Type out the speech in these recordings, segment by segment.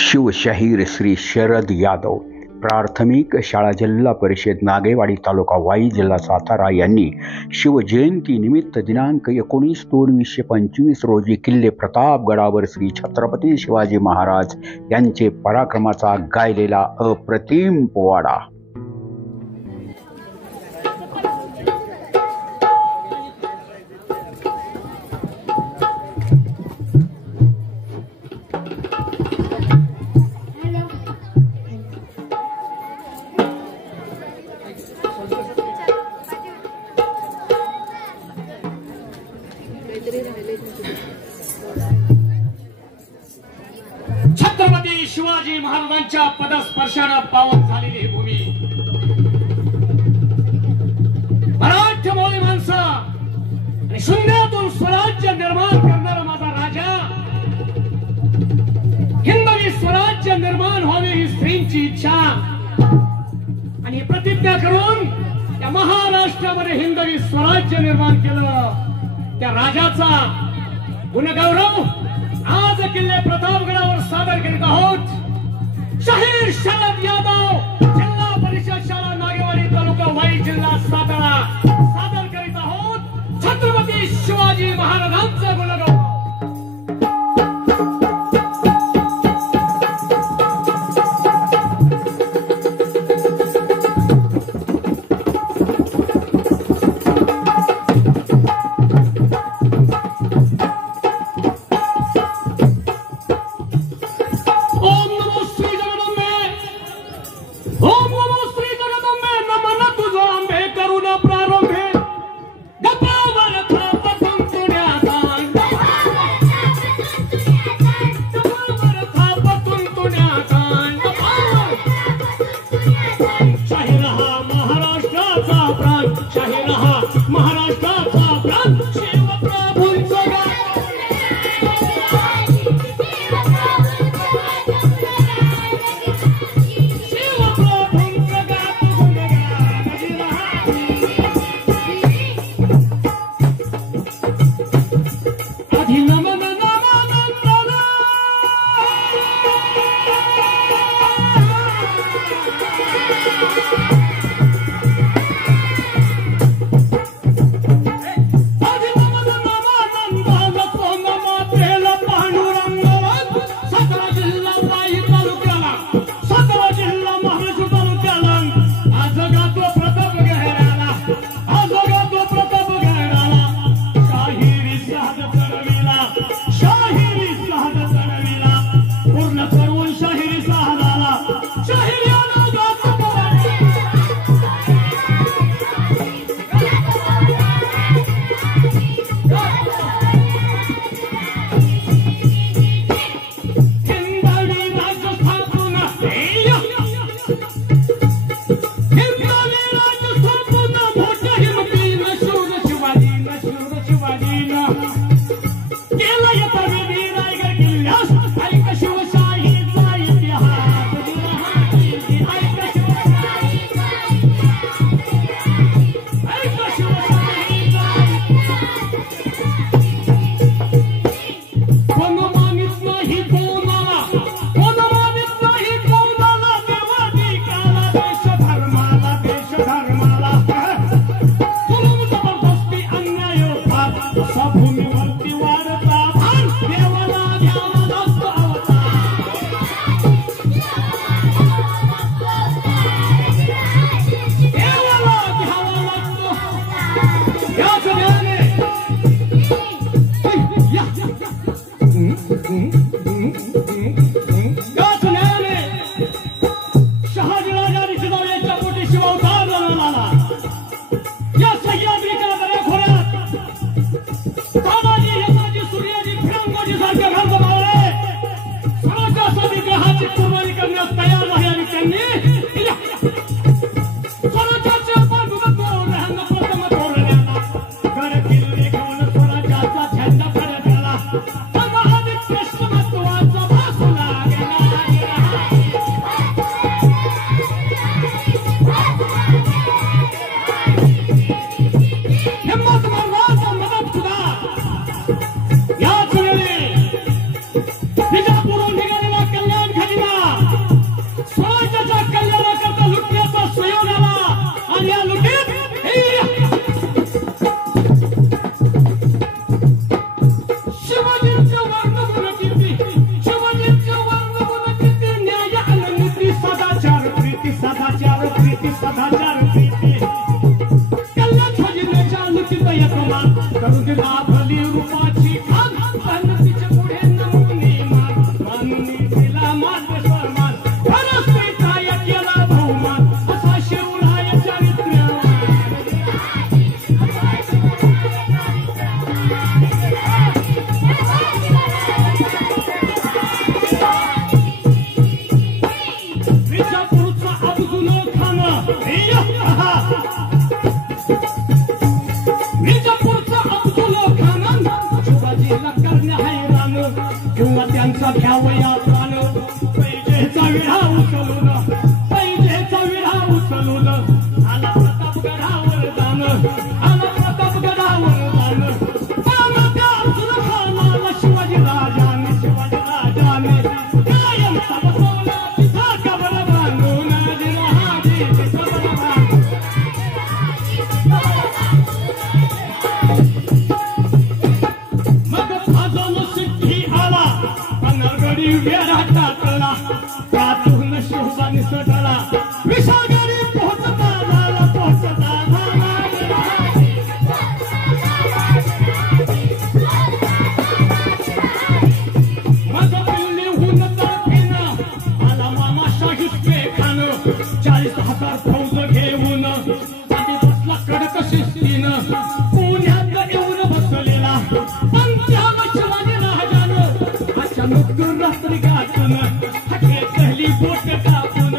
शिवशाहीर श्री शरद यादव प्राथमिक शाळा जिल्हा परिषद नागेवाडी तालुका वाई जिल्हा सातारा यांनी शिवजयंती निमित्त दिनांक 19/2/2025 रोजी किल्ले प्रतापगडावर श्री छत्रपती शिवाजी महाराज यांचे पराक्रमाचा गायलेला अप्रतिम पोवाडा। छत्रपती शिवाजी महाराजांच्या पदस्पर्शाने पावन झालेली ही भूमी, मराठा मोळी माणसं आणि शून्यातून स्वराज्य निर्माण करणारा माझा राजा, हिंदवी स्वराज्य निर्माण व्हावे ही स्त्रींची इच्छा आणि प्रतिज्ञा करून त्या महाराष्ट्रामध्ये हिंदवी स्वराज्य निर्माण केलं। त्या राजाचा गुणगौरव आज किल्ले प्रतापगडावर सादर करीत आहोत। शाहीर शरद यादव जिल्हा परिषद शाळा नागेवाडी तालुका वाई जिल्हा सातारा सादर करीत आहोत छत्रपती शिवाजी महाराजांचा गुणगौरव। स्वराज्याचा झेंडा फडकला, महाराष्ट्र महत्वाचा भाषण एकदा घ्यावया प्राण पैजेचा विढा उचलून पैजेचा विढा उचलून आला प्रतापगडावर जाण आला प्रतापगडावर जाण पाना त्या सुरखानाला शिवाजी राजाने कायमचा बसवला तिचा कबर बांधून दिनहाजी कबर बांधून मग फाजून सिद्धी आला पन्हाळगडी वेढा टाकला त्यातून शिवबा निसटला विशाळगडी पोहोचता झाला मग दिल्लीहून तर्फेनं आला मामा शाहिस्ते खान 40,000 फौज घेऊन आणि बसला कडक शिस्तीनं पुण्यात येऊन बसलेला पंचावन्न शिवाजी राजानं अचानक रात्री गाठून हाके कहली बोट कापून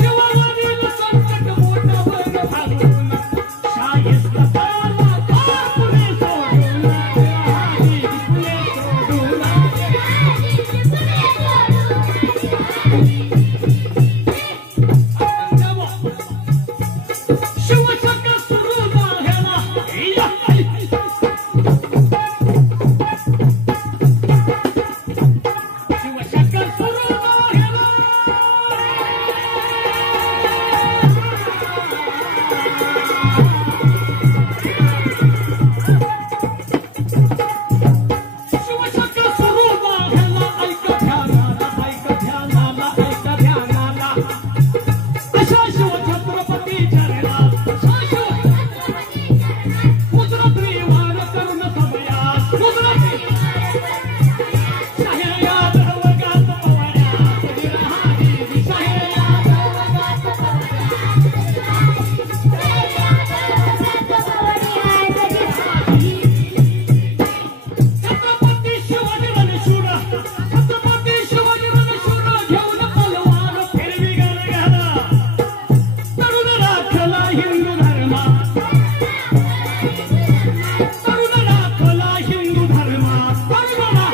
शिवाजीला संकट मोठं घालून शाहिस्ता झाला फार पुढे सोडून हाजी पुढे सोडून शिवशंकर सुरू झाला शिवशंकर सुरू झाला शिवशंकर सुरू झाला ऐक ध्यानाला ऐक ध्यानाला अशा शिवछत्रपती चरणात गुजरात विमान करून समयास गुजरात शाहीर यादव गात पवाड्यात दिनहाजी शाहीर यादव गात छत्रपती शिवाजी रणशूर छत्रपती शिवाजी रणशूर घेऊन तलवार फिरवी गरगरा तरुण राखला हिंदू धर्मा तरुण राखला हिंदू धर्मा तरुणा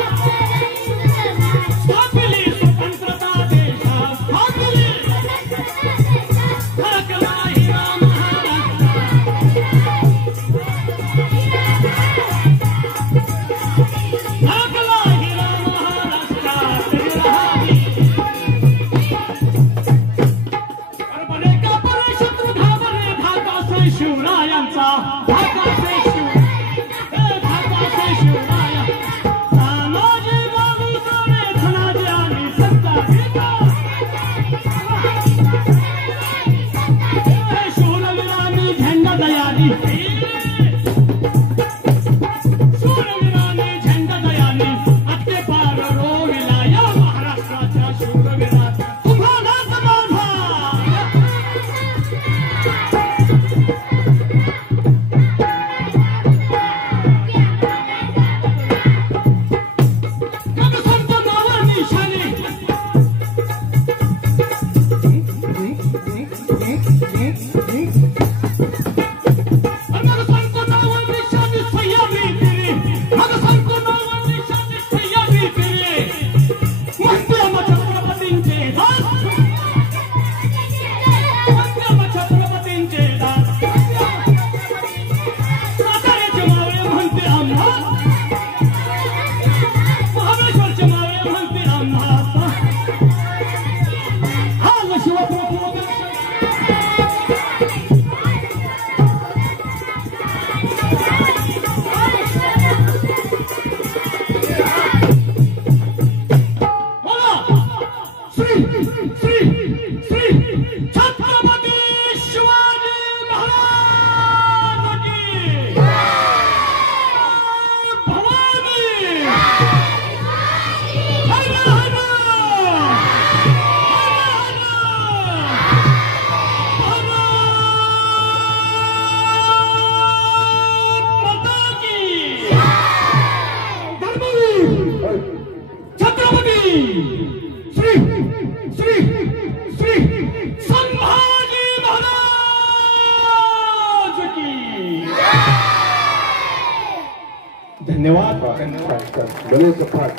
स्थापिली स्वतंत्रता देशात स्थापिली धडकला हिरा महाराष्ट्रात धडकला हिरा महाराष्ट्रात परबने का परे शत्रु घाबरे धाका से शिवरायांचा धाका से शिवराया तानाजी मालुसरे धनाजी आणि संताजीचा शूरवीरांनी झेंडा दयानी शूरवीरांनी झेंडा दयानी अत्ते पार रोविला या महाराष्ट्राच्या शूरवीरात तुम्हाला समाधा मग संत नावावर निशाणे मग संत नावावर निशाणे सह्याद्री तिरे मग संत नावावर निशाणे सह्याद्री तिरे मंत्र्याम छत्रपतींचे दास मंत्र्याम छत्रपतींचे दास साताऱ्याचे मावळे म्हणते आम्हा महाबळेश्वरचे मावळे म्हणते आम्हा हाल शिवप्रभू बोला श्री श्री श्री छत्रपती शिवाजी महाराज की भवानी हर हर माता की धर्मवीर छत्रपती श्री श्री श्री संभाजी महाराज की धन्यवाद गणेश पाठ